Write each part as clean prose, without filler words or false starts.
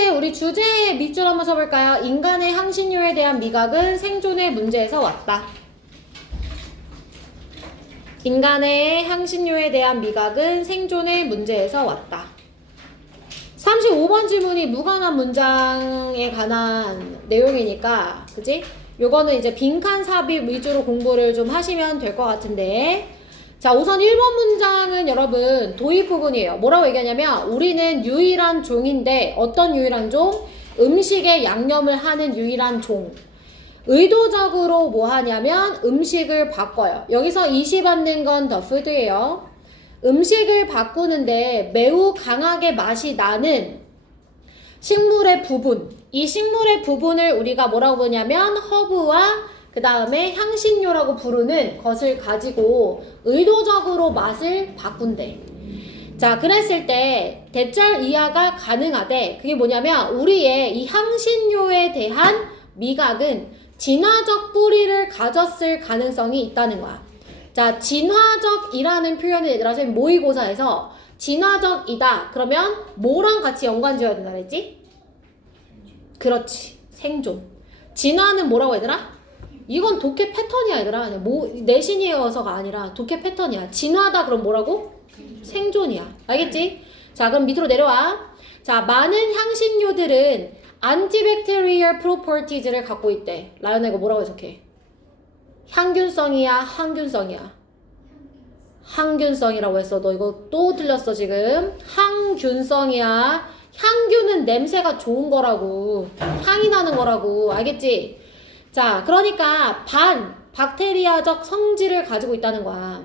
번째 우리 주제 밑줄 한번 써볼까요? 인간의 향신료에 대한 미각은 생존의 문제에서 왔다. 인간의 향신료에 대한 미각은 생존의 문제에서 왔다. 35번 질문이 무관한 문장에 관한 내용이니까, 그지? 요거는 이제 빈칸 삽입 위주로 공부를 좀 하시면 될 것 같은데, 자, 우선 1번 문장은 여러분 도입 부분이에요. 뭐라고 얘기하냐면 우리는 유일한 종인데, 어떤 유일한 종? 음식에 양념을 하는 유일한 종. 의도적으로 뭐 하냐면 음식을 바꿔요. 여기서 이시받는 건 the food예요. 음식을 바꾸는데 매우 강하게 맛이 나는 식물의 부분, 이 식물의 부분을 우리가 뭐라고 부르냐면 허브와 그 다음에 향신료라고 부르는 것을 가지고 의도적으로 맛을 바꾼대. 자, 그랬을 때 대짤 이하가 가능하대. 그게 뭐냐면 우리의 이 향신료에 대한 미각은 진화적 뿌리를 가졌을 가능성이 있다는 거야. 자, 진화적이라는 표현을 얘들아 선생님 모의고사에서 진화적이다 그러면 뭐랑 같이 연관 지어야 된다 그랬지? 그렇지, 생존. 진화는 뭐라고 얘들아? 이건 독해 패턴이야 얘들아. 내신이어서가 아니라 독해 패턴이야. 진화다 그럼 뭐라고? 생존이야. 알겠지? 자, 그럼 밑으로 내려와. 자, 많은 향신료들은 antibacterial properties를 갖고 있대. 라연아 이거 뭐라고 해석해? 향균성이야, 항균성이야? 항균성이라고 했어. 너 이거 또 틀렸어 지금. 항균성이야. 향균은 냄새가 좋은 거라고. 향이 나는 거라고. 알겠지? 자, 그러니까 박테리아적 성질을 가지고 있다는 거야.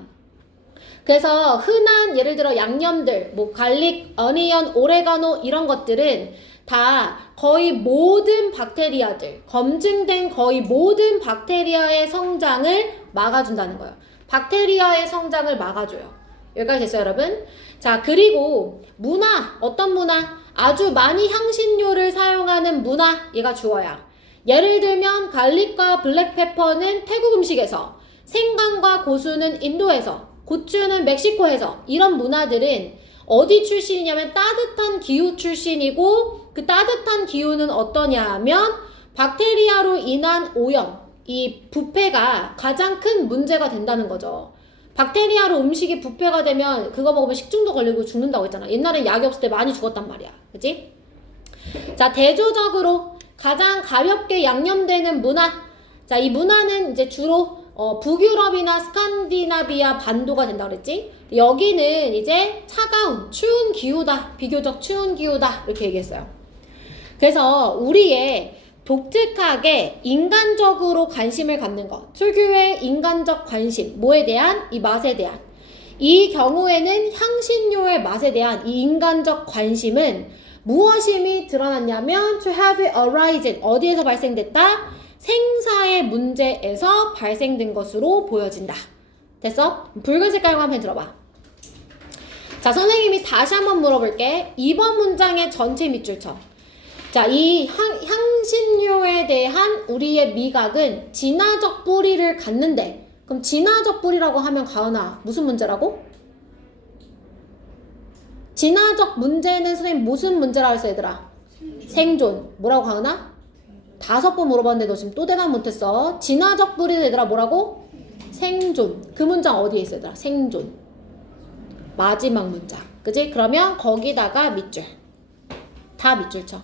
그래서 흔한 예를 들어 양념들, 뭐 갈릭, 어니언, 오레가노 이런 것들은 다 거의 모든 박테리아들, 검증된 거의 모든 박테리아의 성장을 막아준다는 거예요. 박테리아의 성장을 막아줘요. 여기까지 됐어요, 여러분? 자, 그리고 문화, 어떤 문화? 아주 많이 향신료를 사용하는 문화, 얘가 주어야. 예를 들면 갈릭과 블랙페퍼는 태국 음식에서, 생강과 고수는 인도에서, 고추는 멕시코에서, 이런 문화들은 어디 출신이냐면 따뜻한 기후 출신이고, 그 따뜻한 기후는 어떠냐 하면 박테리아로 인한 오염, 이 부패가 가장 큰 문제가 된다는 거죠. 박테리아로 음식이 부패가 되면 그거 먹으면 식중독 걸리고 죽는다고 했잖아. 옛날엔 약이 없을 때 많이 죽었단 말이야. 그치? 자, 대조적으로 가장 가볍게 양념되는 문화. 자, 이 문화는 이제 주로 북유럽이나 스칸디나비아 반도가 된다고 그랬지? 여기는 이제 차가운, 추운 기후다. 비교적 추운 기후다. 이렇게 얘기했어요. 그래서 우리의 독특하게 인간적으로 관심을 갖는 것. 특유의 인간적 관심. 뭐에 대한? 이 맛에 대한. 이 경우에는 향신료의 맛에 대한 이 인간적 관심은 무엇임이 드러났냐면 to have arisen. 어디에서 발생됐다? 생사의 문제에서 발생된 것으로 보여진다. 됐어? 붉은 색깔과 한번 들어봐. 자, 선생님이 다시 한번 물어볼게. 2번 문장의 전체 밑줄 쳐. 자, 이 향신료에 대한 우리의 미각은 진화적 뿌리를 갖는데, 그럼 진화적 뿌리라고 하면 가은아 무슨 문제라고? 진화적 문제는 선생님 무슨 문제라고 했어 얘들아? 생존. 뭐라고 가은아? 5번 물어봤는데 너 지금 또 대답 못했어. 진화적 뿌리는 얘들아 뭐라고? 생존. 그 문장 어디에 있어 얘들아? 생존. 마지막 문장. 그지? 그러면 거기다가 밑줄. 다 밑줄 쳐.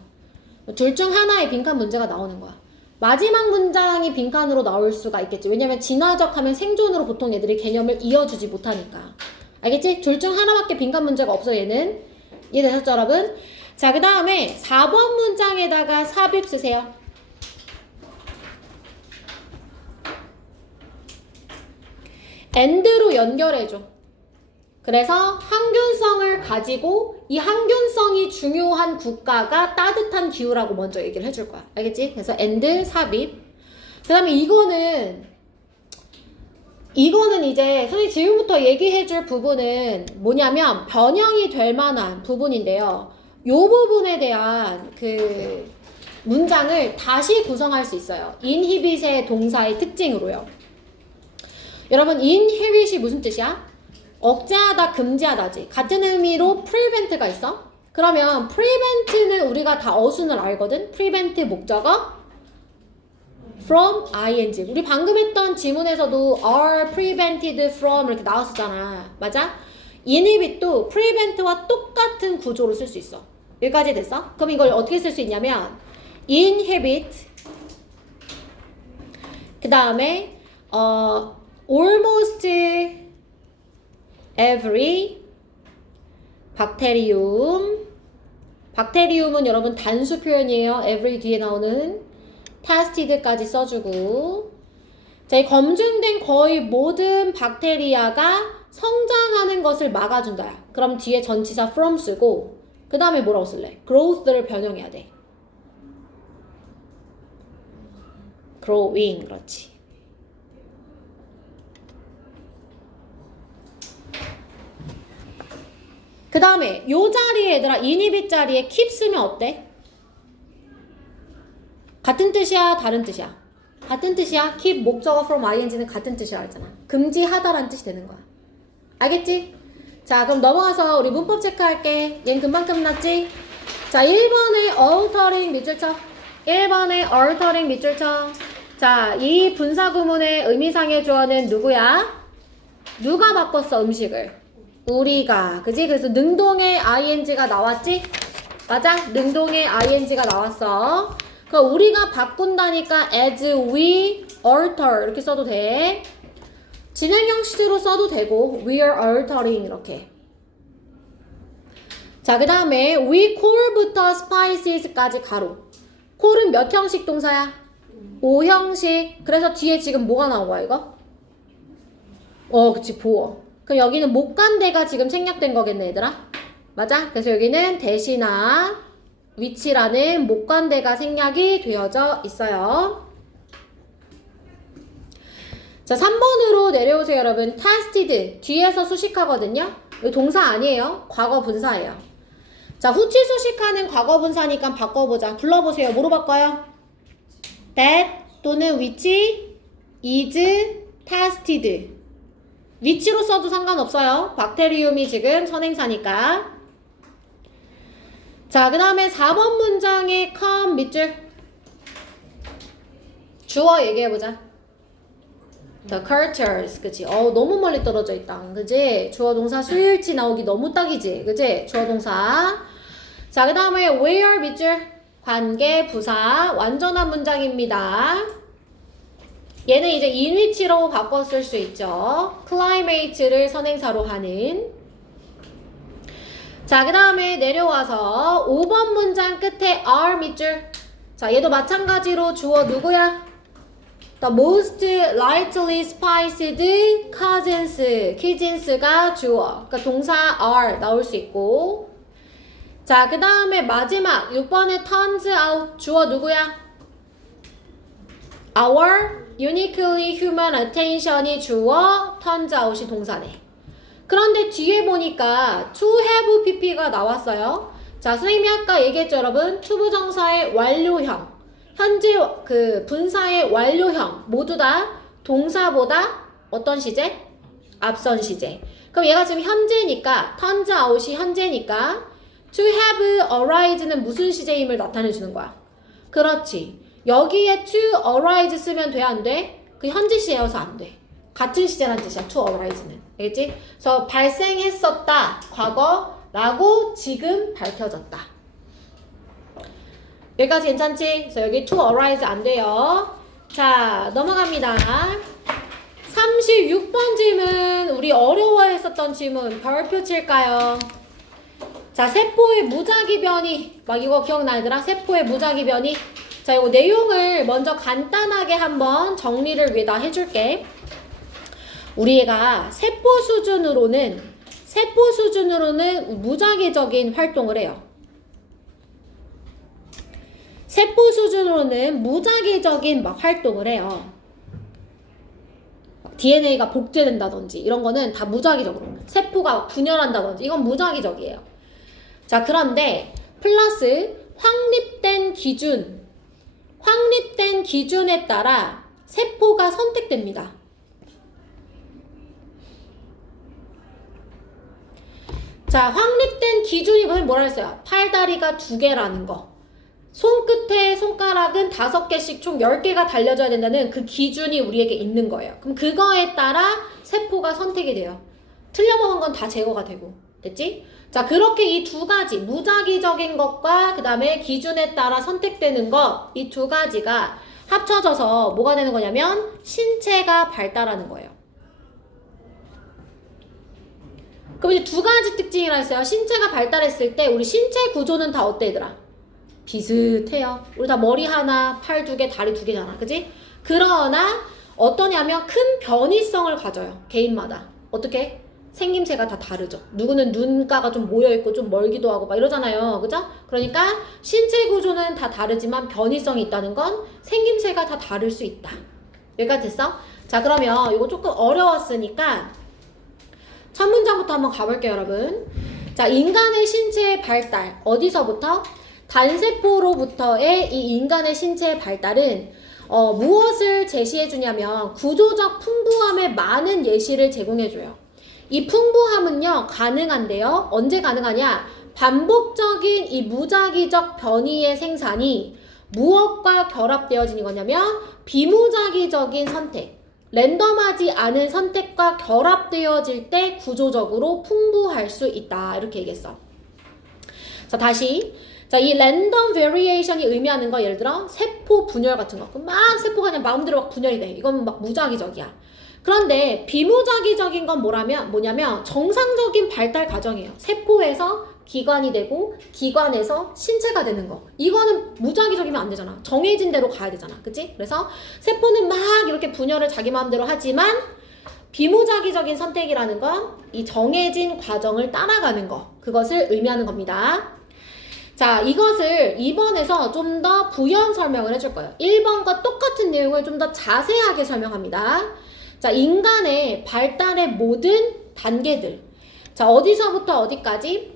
둘 중 하나의 빈칸 문제가 나오는 거야. 마지막 문장이 빈칸으로 나올 수가 있겠지. 왜냐면 진화적 하면 생존으로 보통 애들이 개념을 이어주지 못하니까. 알겠지? 둘 중 하나밖에 빈칸 문제가 없어 얘는. 이해되셨죠 여러분? 자, 그 다음에 4번 문장에다가 삽입 쓰세요. and로 연결해줘. 그래서 항균성을 가지고 이 항균성이 중요한 국가가 따뜻한 기후라고 먼저 얘기를 해줄 거야. 알겠지? 그래서 and 삽입. 그 다음에 이거는 이제 선생님 지금부터 얘기해줄 부분은 뭐냐면 변형이 될 만한 부분인데요. 요 부분에 대한 그 문장을 다시 구성할 수 있어요. inhibit의 동사의 특징으로요. 여러분 inhibit이 무슨 뜻이야? 억제하다, 금지하다지. 같은 의미로 prevent가 있어. 그러면 prevent는 우리 우리가 다 어순을 알거든. prevent 목적어 from ing. 우리 방금 했던 지문에서도 are prevented from 이렇게 나왔었잖아. 맞아? inhibit도 prevent와 똑같은 구조로 쓸 수 있어. 여기까지 됐어? 그럼 이걸 어떻게 쓸 수 있냐면 inhibit 그 다음에 almost every 박테리움은 여러분 단수 표현이에요. every 뒤에 나오는 tested까지 써주고 자, 이 검증된 거의 모든 박테리아가 성장하는 것을 막아준다. 그럼 뒤에 전치사 from 쓰고 그 다음에 뭐라고 쓸래? growth를 변형해야 돼. growing 그렇지. 그 다음에 요 자리에 얘들아 inhibit 자리에 keep 쓰면 어때? 같은 뜻이야? 다른 뜻이야? 같은 뜻이야. keep 목적어 from ing는 같은 뜻이라 했잖아. 금지하다라는 뜻이 되는 거야. 알겠지? 자, 그럼 넘어가서 우리 문법 체크할게. 얘는 금방 끝났지? 자, 1번에 altering 밑줄 쳐. 1번에 altering 밑줄 쳐. 자, 이 분사 구문의 의미상의 주어는 누구야? 누가 바꿨어, 음식을? 우리가. 그지? 그래서 능동의 ing가 나왔지? 맞아? 능동의 ing가 나왔어. 그럼 우리가 바꾼다니까 as we alter 이렇게 써도 돼. 진행형 시제로 써도 되고 we are altering 이렇게. 자, 그 다음에 we call부터 spices까지 가로. call은 몇 형식 동사야? 5형식. 그래서 뒤에 지금 뭐가 나온 거야 이거? 그치 보어. 그럼 여기는 목간대가 지금 생략된 거겠네 얘들아. 맞아? 그래서 여기는 대신한 위치라는 목간대가 생략이 되어져 있어요. 자, 3번으로 내려오세요 여러분. tested 뒤에서 수식하거든요. 이거 동사 아니에요. 과거 분사예요. 자, 후치 수식하는 과거 분사니까 바꿔보자. 불러보세요. 뭐로 바꿔요? that 또는 which is tested. 위치로 써도 상관없어요. 박테리움이 지금 선행사니까. 자, 그 다음에 4번 문장에 come 밑줄. 주어 얘기해보자. The cultures. 그치? 너무 멀리 떨어져 있다. 그치? 주어 동사 수일치 나오기 너무 딱이지. 그치? 주어 동사. 자, 그 다음에 where 밑줄. 관계, 부사. 완전한 문장입니다. 얘는 이제 in which로 바꿔 쓸 수 있죠. climate를 선행사로 하는. 자, 그 다음에 내려와서 5번 문장 끝에 are 밑줄. 자, 얘도 마찬가지로 주어 누구야? The most lightly spiced cousins가 주어. 그러니까 동사 are 나올 수 있고. 자, 그 다음에 마지막 6번에 turns out 주어 누구야? Our uniquely human attention이 주어, turns out이 동사네. 그런데 뒤에 보니까 to have pp가 나왔어요. 자, 선생님이 아까 얘기했죠 여러분. to 부정사의 완료형, 현재 그 분사의 완료형 모두 다 동사보다 어떤 시제? 앞선 시제. 그럼 얘가 지금 현재니까 turns out이 현재니까 to have arise는 무슨 시제임을 나타내 주는 거야? 그렇지. 여기에 to arise 쓰면 돼, 안 돼? 그 현재 시제여서 안 돼. 같은 시제란 뜻이야, to arise는. 알겠지? 그래서 발생했었다, 과거라고 지금 밝혀졌다. 여기까지 괜찮지? 그래서 여기 to arise 안 돼요. 자, 넘어갑니다. 36번 질문, 우리 어려워했었던 질문, 별표 칠까요? 자, 세포의 무작위 변이, 막 이거 기억나 얘들아? 세포의 무작위 변이. 자, 이거 내용을 먼저 간단하게 한번 정리를 위해다 해줄게. 우리가 세포 수준으로는 무작위적인 활동을 해요. 세포 수준으로는 무작위적인 막 활동을 해요. DNA가 복제된다든지 이런 거는 다 무작위적으로. 세포가 분열한다든지 이건 무작위적이에요. 자, 그런데 플러스 확립된 기준에 따라 세포가 선택됩니다. 자, 확립된 기준이 뭐라 했어요? 팔다리가 2개라는 거. 손끝에 손가락은 5개씩 총 10개가 달려져야 된다는 그 기준이 우리에게 있는 거예요. 그럼 그거에 따라 세포가 선택이 돼요. 틀려먹은 건 다 제거가 되고. 됐지? 자, 그렇게 이 두 가지, 무작위적인 것과 그 다음에 기준에 따라 선택되는 것, 이 두 가지가 합쳐져서 뭐가 되는 거냐면 신체가 발달하는 거예요. 그럼 이제 두 가지 특징이라 했어요. 신체가 발달했을 때 우리 신체 구조는 다 어때 얘들아? 비슷해요. 우리 다 머리 하나, 팔 2개, 다리 2개잖아. 그지? 그러나 어떠냐면 큰 변이성을 가져요. 개인마다. 어떻게? 생김새가 다 다르죠. 누구는 눈가가 좀 모여있고 좀 멀기도 하고 막 이러잖아요. 그죠? 그러니까 신체 구조는 다 다르지만 변이성이 있다는 건 생김새가 다 다를 수 있다. 여기까지 됐어? 자, 그러면 이거 조금 어려웠으니까 첫 문장부터 한번 가볼게요, 여러분. 자, 인간의 신체의 발달. 어디서부터? 단세포로부터의 이 인간의 신체의 발달은 무엇을 제시해주냐면 구조적 풍부함의 많은 예시를 제공해줘요. 이 풍부함은요 가능한데요. 언제 가능하냐? 반복적인 이 무작위적 변이의 생산이 무엇과 결합되어지는 거냐면 비무작위적인 선택, 랜덤하지 않은 선택과 결합되어질 때 구조적으로 풍부할 수 있다. 이렇게 얘기했어. 자, 다시. 자, 이 랜덤 베리에이션이 의미하는 거 예를 들어 세포 분열 같은 거. 그럼 막 세포가 그냥 마음대로 막 분열이 돼. 이건 막 무작위적이야. 그런데 비무작위적인 건 뭐냐면 정상적인 발달 과정이에요. 세포에서 기관이 되고 기관에서 신체가 되는 거. 이거는 무작위적이면 안 되잖아. 정해진 대로 가야 되잖아. 그치? 그래서 세포는 막 이렇게 분열을 자기 마음대로 하지만 비무작위적인 선택이라는 건 이 정해진 과정을 따라가는 거. 그것을 의미하는 겁니다. 자, 이것을 2번에서 좀 더 부연 설명을 해줄 거예요. 1번과 똑같은 내용을 좀 더 자세하게 설명합니다. 자, 인간의 발달의 모든 단계들. 자, 어디서부터 어디까지?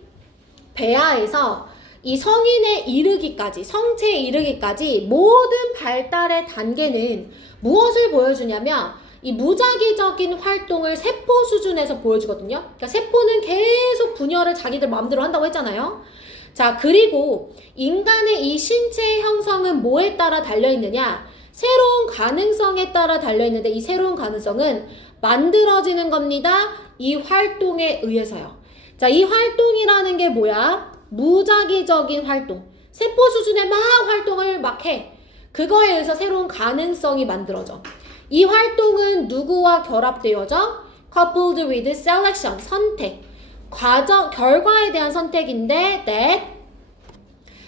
배아에서 이 성인에 이르기까지, 성체에 이르기까지 모든 발달의 단계는 무엇을 보여주냐면 이 무작위적인 활동을 세포 수준에서 보여주거든요. 그러니까 세포는 계속 분열을 자기들 마음대로 한다고 했잖아요. 자, 그리고 인간의 이 신체의 형성은 뭐에 따라 달려있느냐? 새로운 가능성에 따라 달려있는데 이 새로운 가능성은 만들어지는 겁니다. 이 활동에 의해서요. 자, 이 활동이라는 게 뭐야? 무작위적인 활동. 세포 수준의 막 활동을 막 해. 그거에 의해서 새로운 가능성이 만들어져. 이 활동은 누구와 결합되어져? Coupled with selection, 선택. 결과에 대한 선택인데 that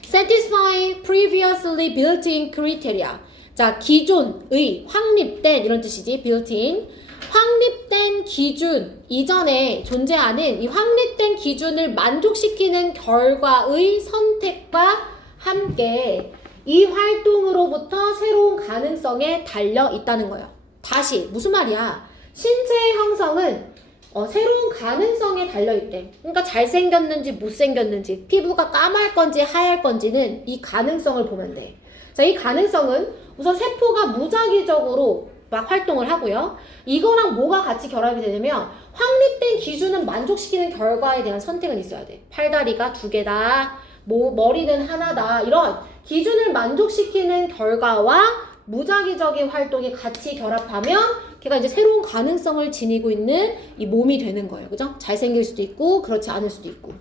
satisfy previously built-in criteria. 자, 기존의 확립된 이런 뜻이지. built-in. 확립된 기준, 이전에 존재하는 이 확립된 기준을 만족시키는 결과의 선택과 함께 이 활동으로부터 새로운 가능성에 달려 있다는 거예요. 다시 무슨 말이야? 신체의 형성은 새로운 가능성에 달려있대. 그러니까 잘생겼는지 못생겼는지 피부가 까말 건지 하얄 건지는 이 가능성을 보면 돼. 자, 이 가능성은 우선 세포가 무작위적으로 막 활동을 하고요. 이거랑 뭐가 같이 결합이 되냐면 확립된 기준은 만족시키는 결과에 대한 선택은 있어야 돼. 팔다리가 2개다. 머리는 하나다. 이런 기준을 만족시키는 결과와 무작위적인 활동이 같이 결합하면 걔가 이제 새로운 가능성을 지니고 있는 이 몸이 되는 거예요. 그죠? 잘생길 수도 있고 그렇지 않을 수도 있고.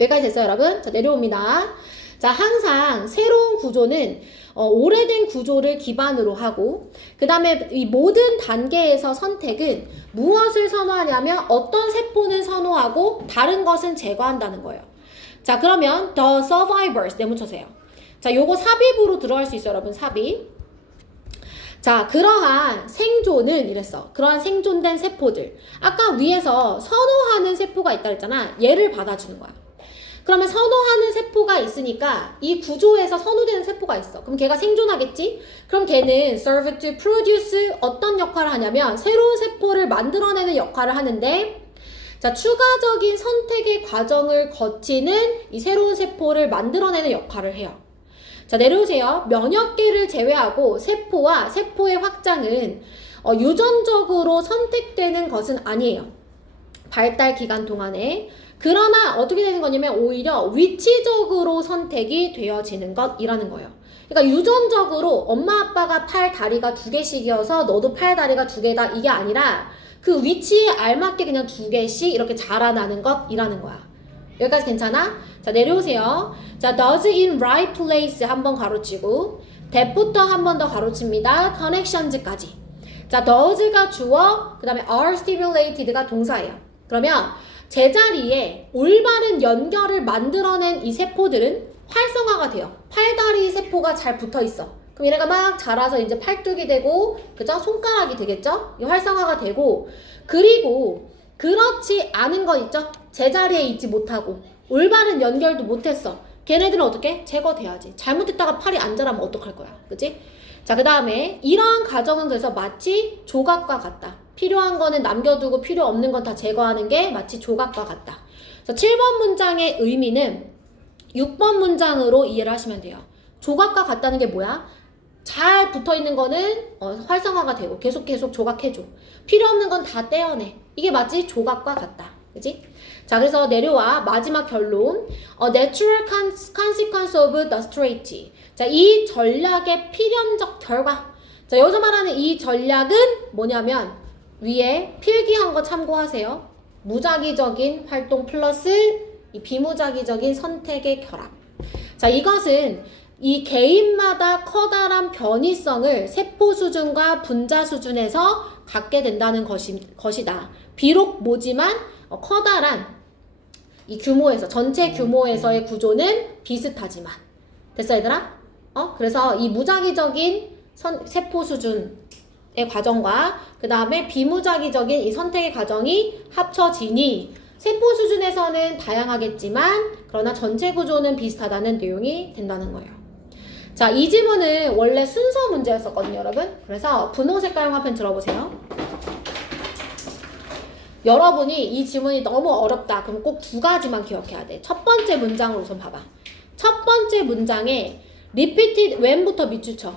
여기까지 됐어요, 여러분? 자, 내려옵니다. 자, 항상 새로운 구조는 오래된 구조를 기반으로 하고 그 다음에 이 모든 단계에서 선택은 무엇을 선호하냐면 어떤 세포는 선호하고 다른 것은 제거한다는 거예요. 자, 그러면 the survivors 내묻혀세요. 자, 요거 삽입으로 들어갈 수 있어요, 여러분. 삽입. 자, 그러한 생존은 이랬어. 그러한 생존된 세포들. 아까 위에서 선호하는 세포가 있다 그랬잖아. 얘를 받아주는 거야. 그러면 선호하는 세포가 있으니까 이 구조에서 선호되는 세포가 있어. 그럼 걔가 생존하겠지? 그럼 걔는 serve to produce 어떤 역할을 하냐면 새로운 세포를 만들어내는 역할을 하는데 자, 추가적인 선택의 과정을 거치는 이 새로운 세포를 만들어내는 역할을 해요. 자, 내려오세요. 면역계를 제외하고 세포와 세포의 확장은 유전적으로 선택되는 것은 아니에요. 발달 기간 동안에. 그러나 어떻게 되는 거냐면 오히려 위치적으로 선택이 되어지는 것이라는 거예요. 그러니까 유전적으로 엄마 아빠가 팔 다리가 2개씩이어서 너도 팔 다리가 2개다 이게 아니라 그 위치에 알맞게 그냥 2개씩 이렇게 자라나는 것이라는 거야. 여기까지 괜찮아? 자, 내려오세요. 자, does in right place 한번 가로치고 that부터 한 번 더 가로칩니다. connections까지. 자, does가 주어, 그 다음에 are stimulated가 동사예요. 그러면 제자리에 올바른 연결을 만들어낸 이 세포들은 활성화가 돼요. 팔다리 세포가 잘 붙어 있어. 그럼 얘네가 막 자라서 이제 팔뚝이 되고, 그죠? 손가락이 되겠죠? 이 활성화가 되고, 그리고 그렇지 않은 거 있죠? 제자리에 있지 못하고, 올바른 연결도 못했어. 걔네들은 어떻게? 제거돼야지. 잘못했다가 팔이 안 자라면 어떡할 거야. 그치? 자, 그 다음에 이러한 과정은 그래서 마치 조각과 같다. 필요한 거는 남겨두고 필요 없는 건 다 제거하는 게 마치 조각과 같다. 그래서 7번 문장의 의미는 6번 문장으로 이해를 하시면 돼요. 조각과 같다는 게 뭐야? 잘 붙어있는 거는 활성화가 되고 계속 조각해줘. 필요 없는 건 다 떼어내. 이게 마치 조각과 같다. 그치? 자, 그래서 내려와 마지막 결론. Natural consequence of the strategy. 자, 이 전략의 필연적 결과. 자, 여기서 말하는 이 전략은 뭐냐면 위에 필기한 거 참고하세요. 무작위적인 활동 플러스 이 비무작위적인 선택의 결합. 자, 이것은 이 개인마다 커다란 변이성을 세포 수준과 분자 수준에서 갖게 된다는 것이다. 비록 모지만 커다란 이 규모에서 전체 규모에서의 구조는 비슷하지만 됐어 얘들아? 그래서 이 무작위적인 세포 수준의 과정과 그 다음에 비무작위적인 이 선택의 과정이 합쳐지니 세포 수준에서는 다양하겠지만 그러나 전체 구조는 비슷하다는 내용이 된다는 거예요. 자, 이 지문은 원래 순서 문제였었거든요, 여러분. 그래서 분홍 색깔 형광펜 들어보세요. 여러분이 이 지문이 너무 어렵다. 그럼 꼭 2가지만 기억해야 돼. 첫 번째 문장을 우선 봐봐. 첫 번째 문장에 repeated when부터 밑줄 쳐.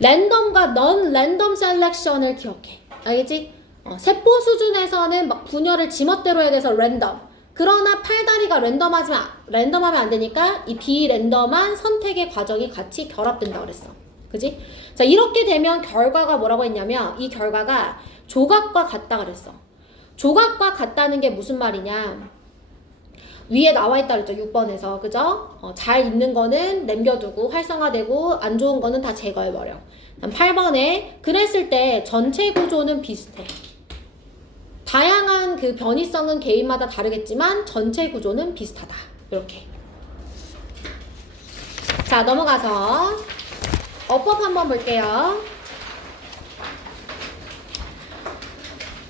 랜덤과 non-random selection을 기억해. 알겠지? 세포 수준에서는 막 분열을 지멋대로 해야 돼서 랜덤. 그러나 팔다리가 랜덤하면 안 되니까 이 비랜덤한 선택의 과정이 같이 결합된다고 그랬어. 그지? 자, 이렇게 되면 결과가 뭐라고 했냐면 이 결과가 조각과 같다 그랬어. 조각과 같다는 게 무슨 말이냐? 위에 나와 있다 그랬죠. 6번에서. 그죠? 잘 있는 거는 남겨두고 활성화되고 안 좋은 거는 다 제거해버려. 8번에 그랬을 때 전체 구조는 비슷해. 다양한 그 변이성은 개인마다 다르겠지만 전체 구조는 비슷하다. 이렇게. 자, 넘어가서 어법 한번 볼게요.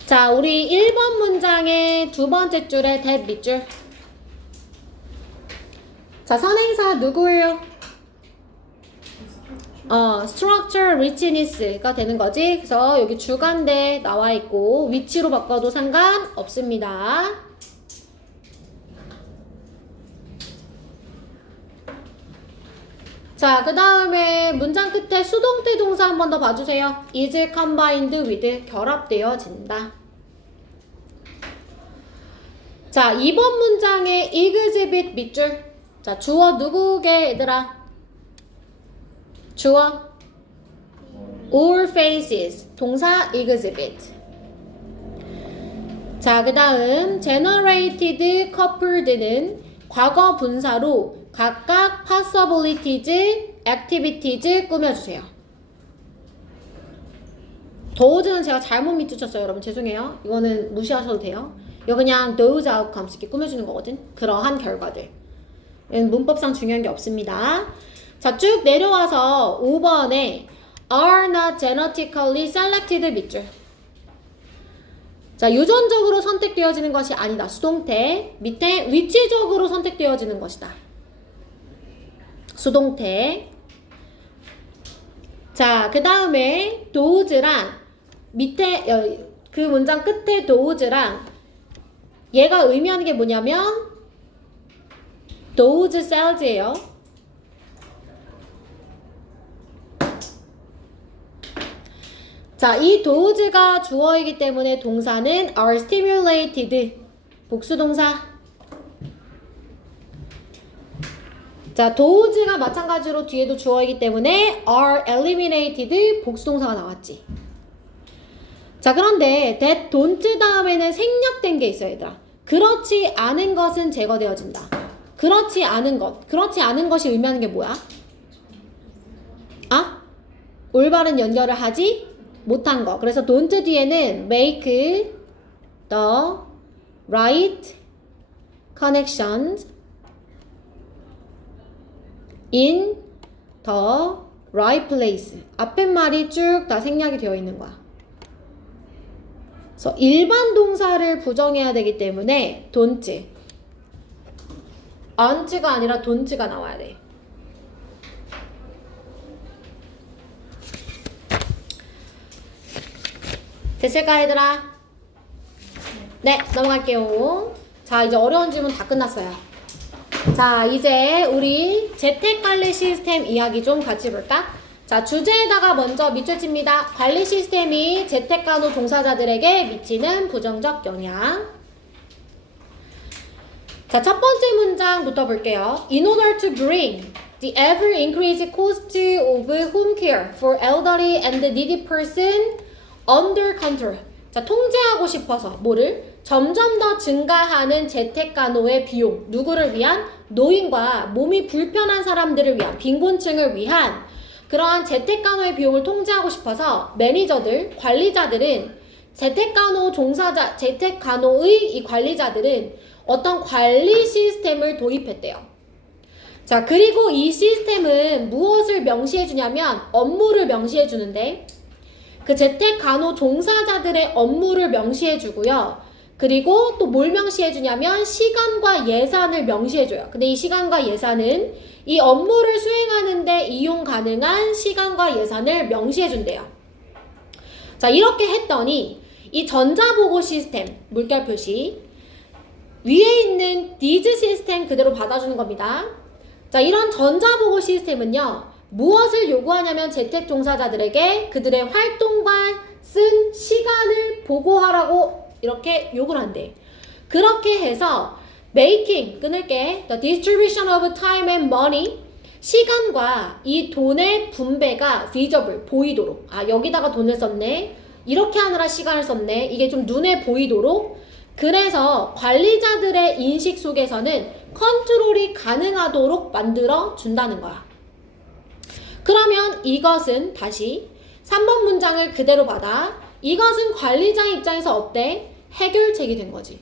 자, 우리 1번 문장의 2번째 줄에 that 밑줄. 자, 선행사 누구예요? structure richness가 되는 거지. 그래서 여기 주간대 나와 있고 위치로 바꿔도 상관없습니다. 자, 그 다음에 문장 끝에 수동태 동사 한 번 더 봐주세요. is combined with 결합되어진다. 자, 2번 문장의 exhibit 밑줄. 자, 주어 누구게 얘들아? 주어 all faces 동사 exhibit. 자, 그 다음 generated coupled는 과거 분사로 각각 possibilities, activities 꾸며주세요. those는 제가 잘못 밑줄 쳤어요. 여러분 죄송해요. 이거는 무시하셔도 돼요. 이거 그냥 those outcomes 이렇게 꾸며주는 거거든. 그러한 결과들. 문법상 중요한 게 없습니다. 자, 쭉 내려와서 5번에 are not genetically selected 밑줄. 자, 유전적으로 선택되어지는 것이 아니다. 수동태. 밑에 위치적으로 선택되어지는 것이다. 수동태. 자, 그 다음에 dose랑 밑에 그 문장 끝에 dose랑 얘가 의미하는 게 뭐냐면 those cells예요. 자, 이 dose가 주어이기 때문에 동사는 are stimulated 복수동사. 자, thos가 마찬가지로 뒤에도 주어이기 때문에 are eliminated 복수동사가 나왔지. 자, 그런데 that don't 다음에는 생략된 게 있어요, 얘들아. 그렇지 않은 것은 제거되어진다. 그렇지 않은 것. 그렇지 않은 것이 의미하는 게 뭐야? 아? 올바른 연결을 하지 못한 거. 그래서 don't 뒤에는 make the right connections in the right place. 앞에 말이 쭉 다 생략이 되어 있는 거야. 그래서 일반 동사를 부정해야 되기 때문에 don't, aren't가 아니라 don't가 나와야 돼. 됐을까, 얘들아? 네, 넘어갈게요. 자, 이제 어려운 질문 다 끝났어요. 자, 이제 우리 재택관리 시스템 이야기 좀 같이 볼까? 자, 주제에다가 먼저 밑줄 칩니다. 관리 시스템이 재택간호 종사자들에게 미치는 부정적 영향. 자, 첫 번째 문장부터 볼게요. In order to bring the ever-increasing cost of home care for elderly and needy person under control. 자, 통제하고 싶어서 뭐를? 점점 더 증가하는 재택간호의 비용. 누구를 위한? 노인과 몸이 불편한 사람들을 위한, 빈곤층을 위한 그러한 재택간호의 비용을 통제하고 싶어서 매니저들, 관리자들은 재택간호 종사자, 재택간호의 이 관리자들은 어떤 관리 시스템을 도입했대요. 자, 그리고 이 시스템은 무엇을 명시해 주냐면 업무를 명시해 주는데 그 재택간호 종사자들의 업무를 명시해 주고요. 그리고 또 뭘 명시해 주냐면 시간과 예산을 명시해 줘요. 근데 이 시간과 예산은 이 업무를 수행하는데 이용 가능한 시간과 예산을 명시해 준대요. 자, 이렇게 했더니 이 전자보고 시스템, 물결 표시 위에 있는 디즈 시스템 그대로 받아주는 겁니다. 자, 이런 전자보고 시스템은요, 무엇을 요구하냐면 재택 종사자들에게 그들의 활동과 쓴 시간을 보고하라고 이렇게 요구를 한대. 그렇게 해서 making, 끊을게. The distribution of time and money. 시간과 이 돈의 분배가 visible, 보이도록. 아, 여기다가 돈을 썼네. 이렇게 하느라 시간을 썼네. 이게 좀 눈에 보이도록. 그래서 관리자들의 인식 속에서는 컨트롤이 가능하도록 만들어 준다는 거야. 그러면 이것은 다시 3번 문장을 그대로 받아. 이것은 관리자 입장에서 어때? 해결책이 된 거지.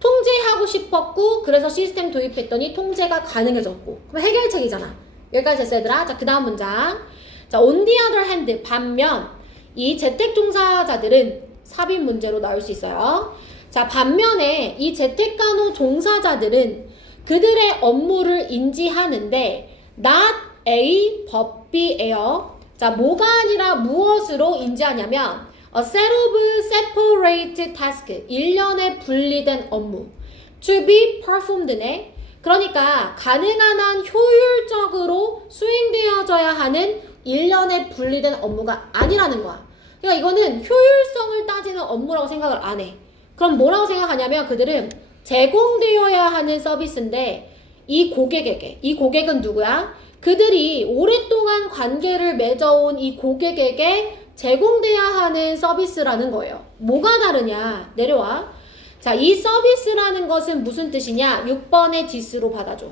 통제하고 싶었고 그래서 시스템 도입했더니 통제가 가능해졌고 그럼 해결책이잖아. 여기까지 됐어, 얘들아. 자, 그 다음 문장. 자, on the other hand, 반면 이 재택 종사자들은 삽입 문제로 나올 수 있어요. 자, 반면에 이 재택간호 종사자들은 그들의 업무를 인지하는데 not A, but B예요. 자, 뭐가 아니라 무엇으로 인지하냐면 A set of separate task, 일련의 분리된 업무. To be performed네. 그러니까 가능한 한 효율적으로 수행되어져야 하는 일련의 분리된 업무가 아니라는 거야. 그러니까 이거는 효율성을 따지는 업무라고 생각을 안 해. 그럼 뭐라고 생각하냐면 그들은 제공되어야 하는 서비스인데 이 고객에게, 이 고객은 누구야? 그들이 오랫동안 관계를 맺어온 이 고객에게 제공돼야 하는 서비스라는 거예요. 뭐가 다르냐? 내려와. 자, 이 서비스라는 것은 무슨 뜻이냐? 6번의 디스로 받아줘.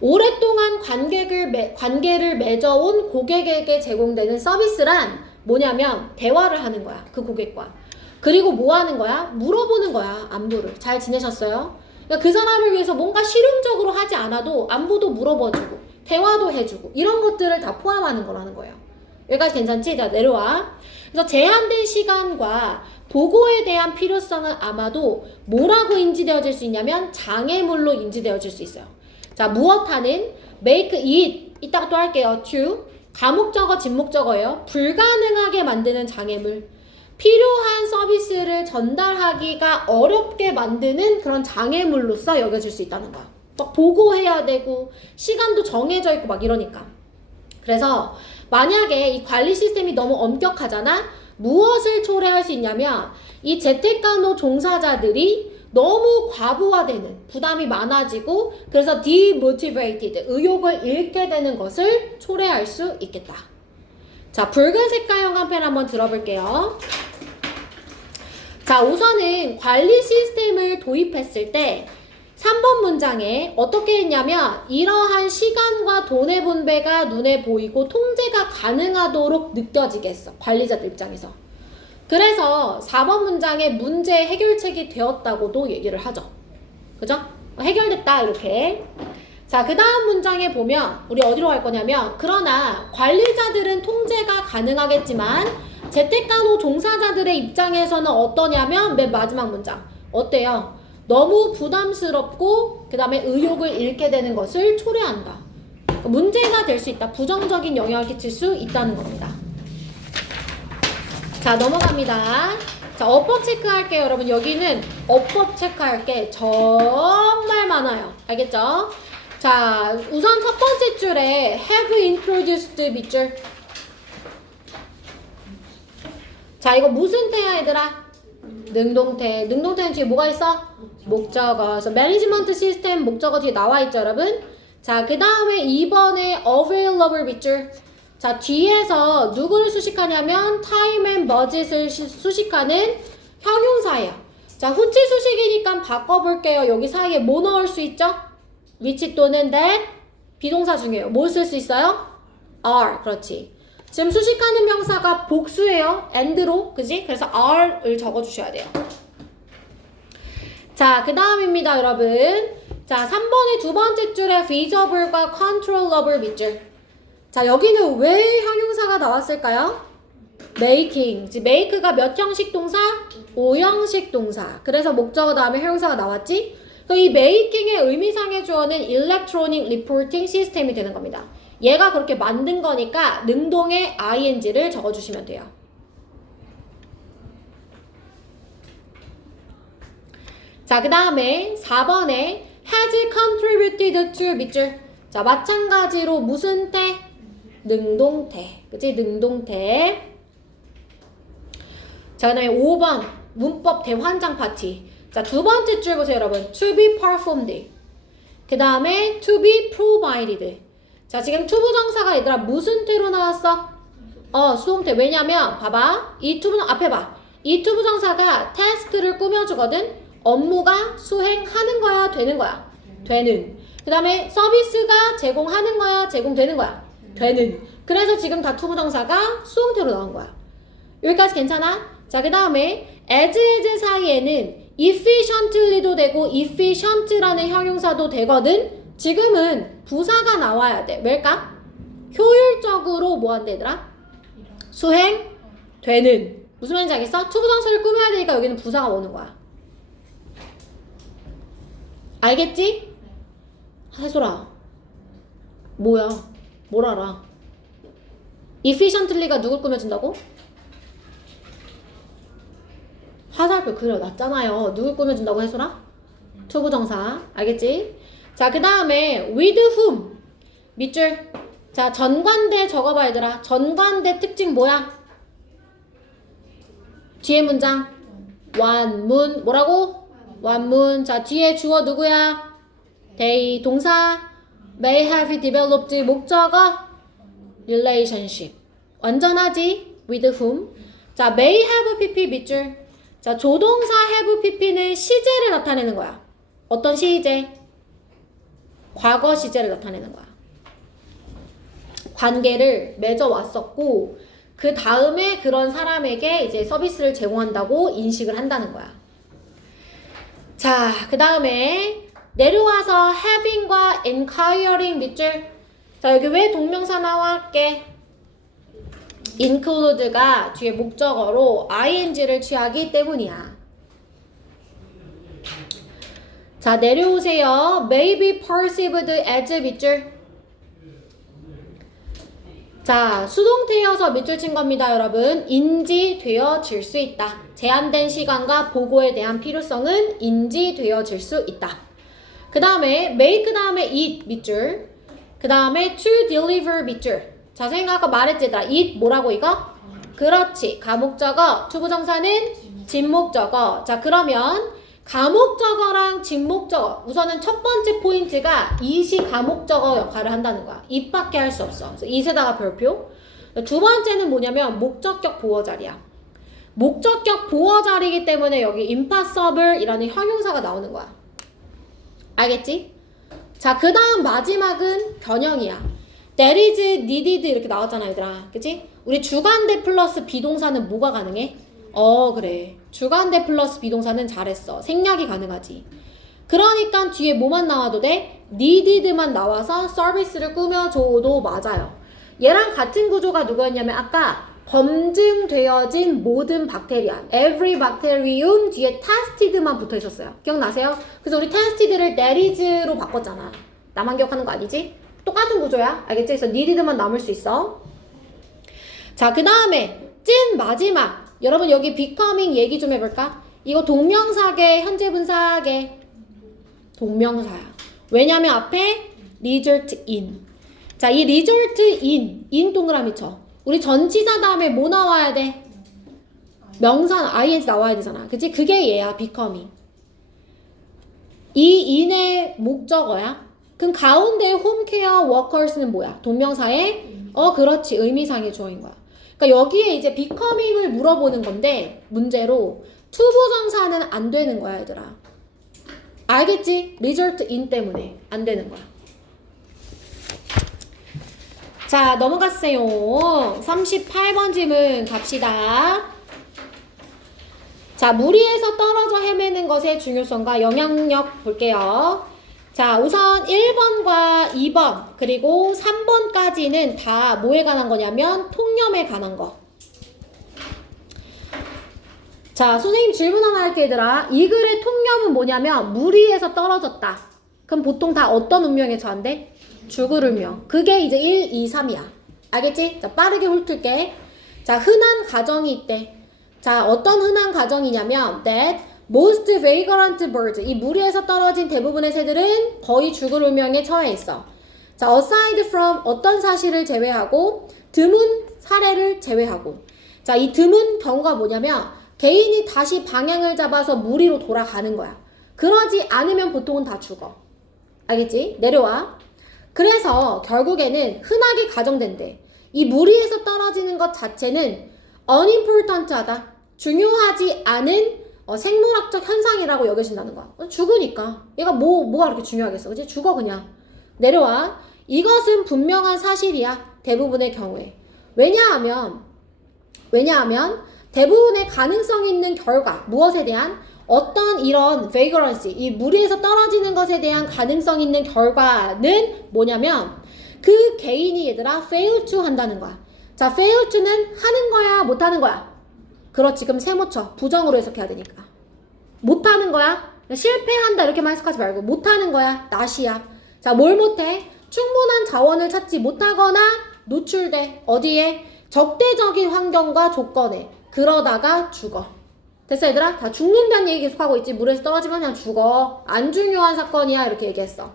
오랫동안 관계를 맺어온 고객에게 제공되는 서비스란 뭐냐면 대화를 하는 거야. 그 고객과. 그리고 뭐 하는 거야? 물어보는 거야. 안부를. 잘 지내셨어요? 그러니까 그 사람을 위해서 뭔가 실용적으로 하지 않아도 안부도 물어봐주고 대화도 해주고 이런 것들을 다 포함하는 거라는 거예요. 여기까지 괜찮지? 자, 내려와. 그래서 제한된 시간과 보고에 대한 필요성은 아마도 뭐라고 인지되어질 수 있냐면 장애물로 인지되어질 수 있어요. 자, 무엇하는 make it 이따가 또 할게요. to 가목적어 진목적어예요. 불가능하게 만드는 장애물. 필요한 서비스를 전달하기가 어렵게 만드는 그런 장애물로서 여겨질 수 있다는 거야. 막 보고해야 되고 시간도 정해져 있고 막 이러니까. 그래서 만약에 이 관리 시스템이 너무 엄격하잖아? 무엇을 초래할 수 있냐면 이 재택간호 종사자들이 너무 과부하되는 부담이 많아지고 그래서 demotivated 의욕을 잃게 되는 것을 초래할 수 있겠다. 자, 붉은 색깔형 한 펜 한번 들어볼게요. 자, 우선은 관리 시스템을 도입했을 때 3번 문장에 어떻게 했냐면 이러한 시간과 돈의 분배가 눈에 보이고 통제가 가능하도록 느껴지게 했어. 관리자들 입장에서. 그래서 4번 문장에 문제 해결책이 되었다고도 얘기를 하죠. 그죠? 해결됐다 이렇게. 자, 그 다음 문장에 보면 우리 어디로 갈 거냐면 그러나 관리자들은 통제가 가능하겠지만 재택간호 종사자들의 입장에서는 어떠냐면 맨 마지막 문장. 어때요? 너무 부담스럽고 그 다음에 의욕을 잃게 되는 것을 초래한다. 문제가 될 수 있다. 부정적인 영향을 끼칠 수 있다는 겁니다. 자, 넘어갑니다. 자, 어법 체크할게요. 여러분 여기는 어법 체크할 게 정말 많아요. 알겠죠? 자, 우선 첫 번째 줄에 have introduced 밑줄. 자, 이거 무슨 태야 얘들아? 능동태. 능동태는 뒤에 뭐가 있어? 목적어. 그래서 매니지먼트 시스템 목적어 뒤에 나와 있죠, 여러분? 자, 그 다음에 2번에 available 밑줄. 자, 뒤에서 누구를 수식하냐면 time and budget을 수식하는 형용사예요. 자, 후치 수식이니까 바꿔볼게요. 여기 사이에 뭐 넣을 수 있죠? which 또는 that. 비동사 중에요. 뭘 쓸 수 있어요? are. 그렇지. 지금 수식하는 명사가 복수예요. and로. 그지? 그래서 are을 적어주셔야 돼요. 자, 그 다음입니다, 여러분. 자, 3번의 두 번째 줄에 feasible과 controllable 밑줄. 자, 여기는 왜 형용사가 나왔을까요? making. make가 몇 형식 동사? 5형식 동사. 그래서 목적어 다음에 형용사가 나왔지? 그럼 이 making의 의미상의 주어는 electronic reporting 시스템이 되는 겁니다. 얘가 그렇게 만든 거니까 능동의 ing를 적어주시면 돼요. 자, 그 다음에 4번에 has contributed to 밑줄. 자, 마찬가지로 무슨 태? 능동태. 그치? 능동태. 자, 그 다음에 5번 문법 대환장 파티. 자, 두 번째 줄 보세요, 여러분. to be performed. 그 다음에 to be provided. 자, 지금 to 부정사가 얘들아 무슨 태로 나왔어? 수동태. 왜냐면 봐봐. 이 to 부정 앞에 봐. 이 to 부정사가 task를 꾸며주거든. 업무가 수행하는 거야, 되는 거야? 되는. 그 다음에 서비스가 제공하는 거야, 제공되는 거야? 되는. 그래서 지금 다 to 부정사가 수동태로 나온 거야. 여기까지 괜찮아? 자, 그 다음에 as 사이에는 efficiently도 되고 efficient라는 형용사도 되거든. 지금은 부사가 나와야 돼. 왜일까? 효율적으로 뭐 한대 얘들아? 수행되는. 무슨 말인지 알겠어? to 부정사를 꾸며야 되니까 여기는 부사가 오는 거야. 알겠지? 해솔아, 뭐야? 뭘 알아? efficiently가 누굴 꾸며준다고? 화살표 그려놨잖아요. 누굴 꾸며준다고 해솔아? to 부정사. 알겠지? 자, 그 다음에 with whom 밑줄. 자, 전관대 적어봐 얘들아. 전관대 특징 뭐야? 뒤에 문장 완문. 뭐라고? 완문. 자, 뒤에 주어 누구야? they. 동사 may have developed. 목적어 relationship. 완전하지? with whom. 자, may have pp 밑줄. 자, 조동사 have pp는 시제를 나타내는 거야. 어떤 시제? 과거 시제를 나타내는 거야. 관계를 맺어왔었고 그 다음에 그런 사람에게 이제 서비스를 제공한다고 인식을 한다는 거야. 자, 그 다음에 내려와서 having과 inquiring 밑줄. 자, 여기 왜 동명사 나왔게? include가 뒤에 목적어로 ing를 취하기 때문이야. 자, 내려오세요. may be perceived as 밑줄. 자, 수동태여서 밑줄 친 겁니다, 여러분. 인지되어질 수 있다. 제한된 시간과 보고에 대한 필요성은 인지되어질 수 있다. 그 다음에 make 다음에 eat 밑줄. 그 다음에 to deliver 밑줄. 자, 선생님 아까 말했지 얘들아. eat 뭐라고 이거? 그렇지. 가목적어. 투부정사는 진목적어. 자, 그러면 가목적어랑 직목적어. 우선은 첫 번째 포인트가 이시 가목적어 역할을 한다는 거야. 입밖에 할 수 없어. 그래서 이세다가 별표. 두 번째는 뭐냐면 목적격 보어 자리야. 목적격 보어 자리이기 때문에 여기 impossible이라는 형용사가 나오는 거야. 알겠지? 자, 그 다음 마지막은 변형이야. That is needed 이렇게 나왔잖아, 얘들아. 그치? 우리 주관대 플러스 비동사는 뭐가 가능해? 그래. 주관대 플러스 비동사는 잘했어. 생략이 가능하지. 그러니까 뒤에 뭐만 나와도 돼? needed만 나와서 서비스를 꾸며줘도 맞아요. 얘랑 같은 구조가 누구였냐면 아까 검증되어진 모든 박테리아 every bacterium 뒤에 tested만 붙어 있었어요. 기억나세요? 그래서 우리 tested를 that is로 바꿨잖아. 나만 기억하는 거 아니지? 똑같은 구조야. 알겠지? 그래서 needed만 남을 수 있어. 자, 그 다음에 찐 마지막. 여러분 여기 becoming 얘기 좀 해볼까? 이거 동명사계 현재분사계 동명사야. 왜냐면 앞에 result in. 자, 이 result in 동그라미 쳐. 우리 전치사 다음에 뭐 나와야 돼? 명사 ing 나와야 되잖아. 그치? 그게 얘야, becoming. 이 in의 목적어야. 그럼 가운데 홈케어 워커스는 뭐야? 동명사의 그렇지. 의미상의 주어인 거야. 그러니까 여기에 이제 becoming을 물어보는 건데 문제로 투부정사는 안 되는 거야, 얘들아. 알겠지? result in 때문에 안 되는 거야. 자, 넘어갔어요. 38번 질문 갑시다. 자, 무리에서 떨어져 헤매는 것의 중요성과 영향력 볼게요. 자, 우선 1번과 2번 그리고 3번까지는 다 뭐에 관한 거냐면 통념에 관한 거. 자, 선생님 질문 하나 할게, 얘들아. 이 글의 통념은 뭐냐면 무리에서 떨어졌다. 그럼 보통 다 어떤 운명에 처한대? 죽을 운명. 그게 이제 1, 2, 3이야. 알겠지? 자, 빠르게 훑을게. 자, 흔한 가정이 있대. 자, 어떤 흔한 가정이냐면 that most vagrant birds, 이 무리에서 떨어진 대부분의 새들은 거의 죽을 운명에 처해 있어. 자, aside from 어떤 사실을 제외하고 드문 사례를 제외하고. 자, 이 드문 경우가 뭐냐면 개인이 다시 방향을 잡아서 무리로 돌아가는 거야. 그러지 않으면 보통은 다 죽어. 알겠지? 내려와. 그래서 결국에는 흔하게 가정된대. 이 무리에서 떨어지는 것 자체는 unimportant하다. 중요하지 않은 생물학적 현상이라고 여겨진다는 거야. 죽으니까. 얘가 뭐가 그렇게 중요하겠어. 그치? 죽어 그냥. 내려와. 이것은 분명한 사실이야. 대부분의 경우에. 왜냐하면 대부분의 가능성 있는 결과, 무엇에 대한? 어떤 이런 vagrancy, 이 무리에서 떨어지는 것에 대한 가능성 있는 결과는 뭐냐면 그 개인이 얘들아 fail to 한다는 거야. 자, fail to는 하는 거야, 못 하는 거야? 그렇지. 그럼 세모 쳐. 부정으로 해석해야 되니까. 못 하는 거야? 실패한다 이렇게만 해석하지 말고 못 하는 거야. not이야. 자, 뭘 못해? 충분한 자원을 찾지 못하거나 노출돼. 어디에? 적대적인 환경과 조건에. 그러다가 죽어. 됐어, 얘들아? 다 죽는다는 얘기 계속하고 있지. 물에서 떨어지면 그냥 죽어. 안 중요한 사건이야. 이렇게 얘기했어.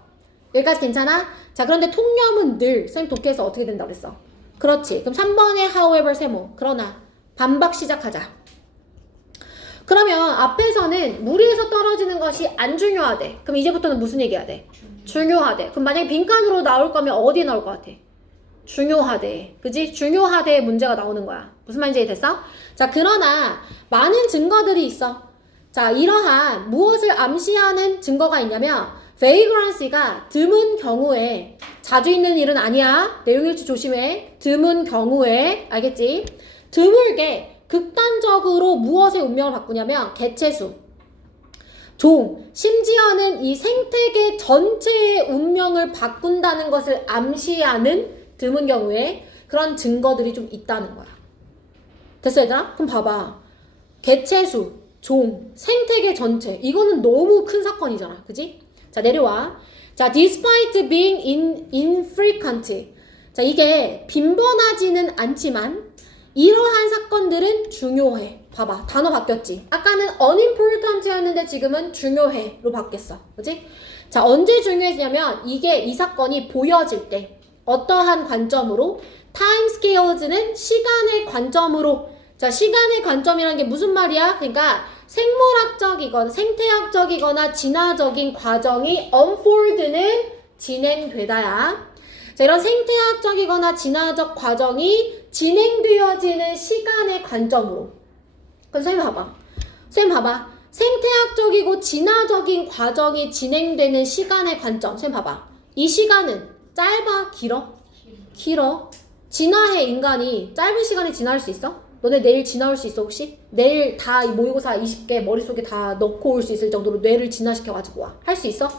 여기까지 괜찮아? 자, 그런데 통념은 늘 선생님 독해에서 어떻게 된다고 그랬어? 그렇지. 그럼 3번에 however 세모. 그러나 반박 시작하자. 그러면 앞에서는 무리에서 떨어지는 것이 안 중요하대. 그럼 이제부터는 무슨 얘기해야 돼? 중요하대. 그럼 만약에 빈칸으로 나올 거면 어디에 나올 것 같아? 중요하대. 그지? 중요하대의 문제가 나오는 거야. 무슨 말인지 됐어? 자, 그러나 많은 증거들이 있어. 자, 이러한 무엇을 암시하는 증거가 있냐면 vagrancy가 드문 경우에, 자주 있는 일은 아니야. 내용일치 조심해. 드문 경우에, 알겠지? 드물게 극단적으로 무엇의 운명을 바꾸냐면 개체수, 종, 심지어는 이 생태계 전체의 운명을 바꾼다는 것을 암시하는 드문 경우에 그런 증거들이 좀 있다는 거야. 됐어, 얘들아? 그럼 봐봐. 개체수, 종, 생태계 전체. 이거는 너무 큰 사건이잖아. 그지? 자, 내려와. 자, despite being infrequent. 자, 이게 빈번하지는 않지만 이러한 사건들은 중요해. 봐봐. 단어 바뀌었지? 아까는 unimportant였는데 지금은 중요해로 바뀌었어. 그지? 자, 언제 중요해지냐면 이 사건이 보여질 때 어떠한 관점으로 time scales는 시간의 관점으로 자, 시간의 관점이라는 게 무슨 말이야? 그러니까 생물학적이거나 생태학적이거나 진화적인 과정이 unfold는 진행되다야. 자, 이런 생태학적이거나 진화적 과정이 진행되어지는 시간의 관점으로. 그럼 선생님 봐봐. 생태학적이고 진화적인 과정이 진행되는 시간의 관점. 선생님 봐봐. 이 시간은 짧아? 길어. 진화해 인간이 짧은 시간에 진화할 수 있어? 너네 내일 진화할 수 있어 혹시? 내일 다 모의고사 20개 머릿속에 다 넣고 올 수 있을 정도로 뇌를 진화시켜가지고 와. 할 수 있어?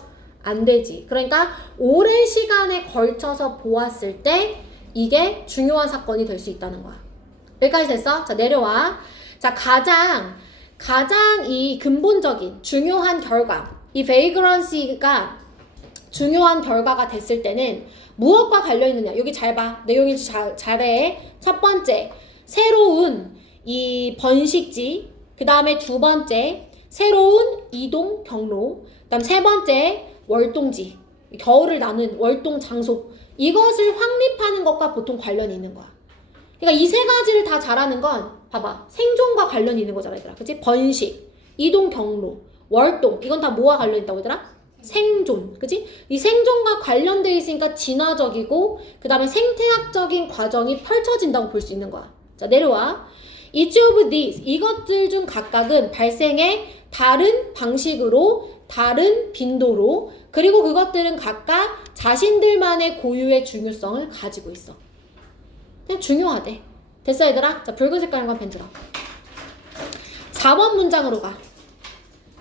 안 되지. 그러니까 오랜 시간에 걸쳐서 보았을 때 이게 중요한 사건이 될 수 있다는 거야. 여기까지 됐어? 자, 내려와. 자, 가장 이 근본적인 중요한 결과, 이 베이그런시가 중요한 결과가 됐을 때는 무엇과 관련있느냐? 여기 잘 봐. 내용이 잘해. 첫 번째, 새로운 이 번식지, 그 다음에 두 번째, 새로운 이동 경로, 그 다음 세 번째, 월동지, 겨울을 나눈 월동 장소, 이것을 확립하는 것과 보통 관련이 있는 거야. 그러니까 이 세 가지를 다 잘하는 건 봐봐. 생존과 관련이 있는 거잖아, 얘들아. 그치? 번식, 이동 경로, 월동, 이건 다 뭐와 관련이 있다고 얘들아? 생존, 그치? 이 생존과 관련되어 있으니까 진화적이고 그 다음에 생태학적인 과정이 펼쳐진다고 볼 수 있는 거야. 자, 내려와. Each of these, 이것들 중 각각은 발생의 다른 방식으로, 다른 빈도로, 그리고 그것들은 각각 자신들만의 고유의 중요성을 가지고 있어. 그냥 중요하대. 됐어, 얘들아? 자, 붉은 색깔인 건 펜 들어. 4번 문장으로 가.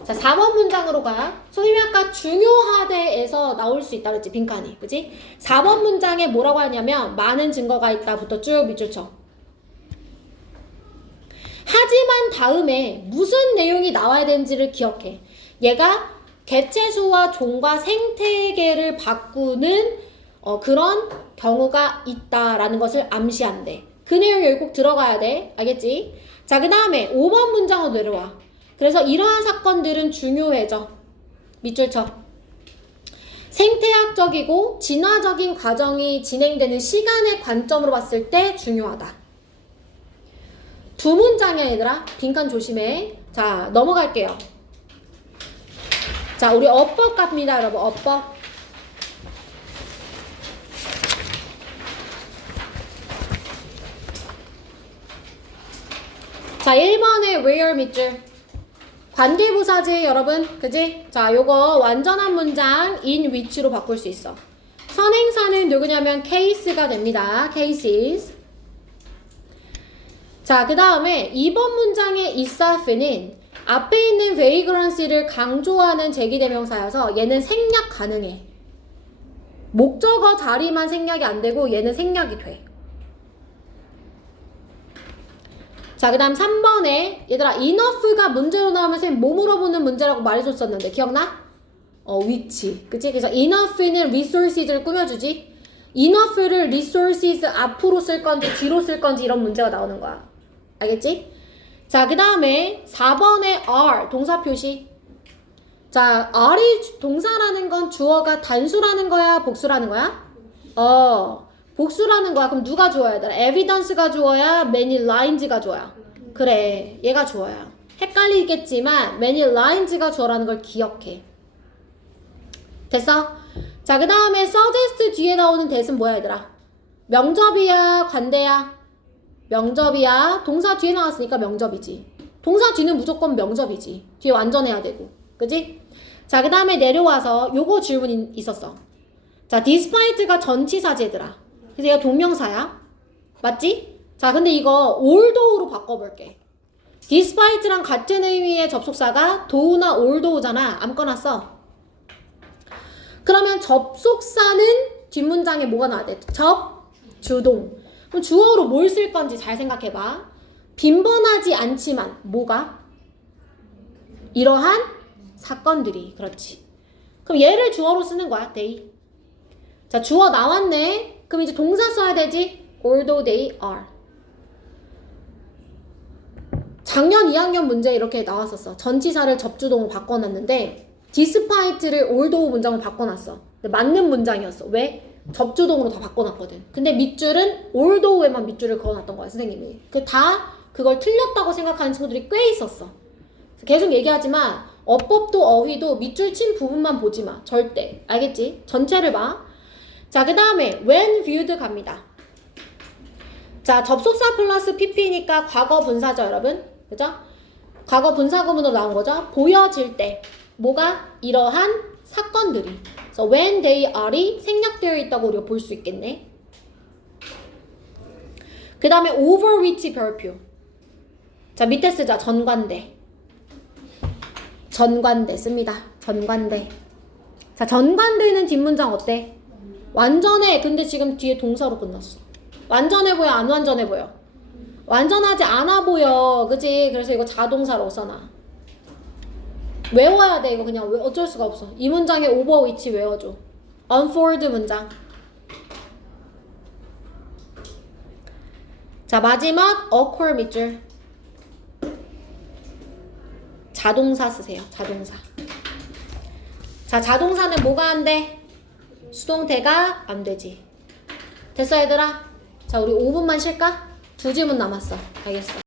자, 4번 문장으로 가. 선생님이 아까 중요하대에서 나올 수 있다 그랬지, 빈칸이. 그치? 4번 문장에 뭐라고 하냐면 많은 증거가 있다부터 쭉 밑줄 쳐. 하지만 다음에 무슨 내용이 나와야 되는지를 기억해. 얘가 개체수와 종과 생태계를 바꾸는 그런 경우가 있다라는 것을 암시한대. 그 내용이 여기 꼭 들어가야 돼. 알겠지? 자, 그 다음에 5번 문장으로 내려와. 그래서 이러한 사건들은 중요해져. 밑줄 쳐. 생태학적이고 진화적인 과정이 진행되는 시간의 관점으로 봤을 때 중요하다. 두 문장이야, 얘들아. 빈칸 조심해. 자, 넘어갈게요. 자, 우리 어법 갑니다, 여러분. 어법. 자, 1번에 where 밑줄. 관계부사지, 여러분. 그지? 자, 요거 완전한 문장 in which로 바꿀 수 있어. 선행사는 누구냐면 case가 됩니다. cases. 자, 그 다음에 2번 문장의 isaf는 앞에 있는 vagrancy를 강조하는 제기대명사여서 얘는 생략 가능해. 목적어 자리만 생략이 안 되고 얘는 생략이 돼. 자, 그 다음 3번에 얘들아 enough가 문제로 나오면 선생님 뭐 물어보는 문제라고 말해줬었는데 기억나? 위치. 그치? 그래서 enough는 resources를 꾸며주지. enough를 resources 앞으로 쓸 건지 뒤로 쓸 건지 이런 문제가 나오는 거야. 알겠지? 자, 그 다음에 4번에 are 동사 표시. 자, are이 동사라는 건 주어가 단수라는 거야? 복수라는 거야? 복수라는 거야. 그럼 누가 주어야 돼? evidence가 주어야? many lines가 주어야? 그래, 얘가 주어야. 헷갈리겠지만 many lines가 주어라는 걸 기억해. 됐어? 자, 그 다음에 suggest 뒤에 나오는 that은 뭐야, 얘들아? 명접이야? 관대야? 명접이야. 동사 뒤에 나왔으니까 명접이지. 동사 뒤는 무조건 명접이지. 뒤에 완전해야 되고. 그지? 자, 그 다음에 내려와서 요거 질문 있었어. 자, despite가 전치사지, 얘들아. 그래서 얘가 동명사야. 맞지? 자, 근데 이거 although로 바꿔볼게. despite랑 같은 의미의 접속사가 do나 although잖아. 아무거나 써. 그러면 접속사는 뒷문장에 뭐가 나와야 돼? 주동. 그럼 주어로 뭘 쓸 건지 잘 생각해봐. 빈번하지 않지만 뭐가? 이러한 사건들이. 그렇지. 그럼 얘를 주어로 쓰는 거야. they. 자, 주어 나왔네. 그럼 이제 동사 써야 되지. although they are. 작년 2학년 문제 이렇게 나왔었어. 전치사를 접주동으로 바꿔놨는데 despite를 although 문장으로 바꿔놨어. 근데 맞는 문장이었어. 왜? 접주동으로 다 바꿔놨거든. 근데 밑줄은 although에만 밑줄을 그어놨던 거야, 선생님이. 그 다 그걸 틀렸다고 생각하는 친구들이 꽤 있었어. 계속 얘기하지만 어법도 어휘도 밑줄 친 부분만 보지 마. 절대. 알겠지? 전체를 봐. 자, 그 다음에 when viewed 갑니다. 자, 접속사 플러스 pp니까 과거 분사죠, 여러분. 그죠? 과거 분사 구문으로 나온 거죠. 보여질 때 뭐가? 이러한 사건들이. 그래서 when they are이 생략되어 있다고 우리가 볼 수 있겠네. 그 다음에 over which 별표. 자, 밑에 쓰자. 전관대. 전관대 씁니다. 전관대. 자, 전관대는 뒷문장 어때? 완전해. 근데 지금 뒤에 동사로 끝났어. 완전해 보여? 안 완전해 보여? 완전하지 않아 보여. 그치? 그래서 이거 자동사로 써놔. 외워야 돼. 이거 그냥 어쩔 수가 없어. 이 문장에 over which 외워줘. unfold 문장. 자, 마지막 occur 밑줄. 자동사 쓰세요. 자동사. 자, 자동사는 뭐가 안 돼? 수동태가 안 되지. 됐어, 얘들아? 자, 우리 5분만 쉴까? 2질문 남았어. 알겠어.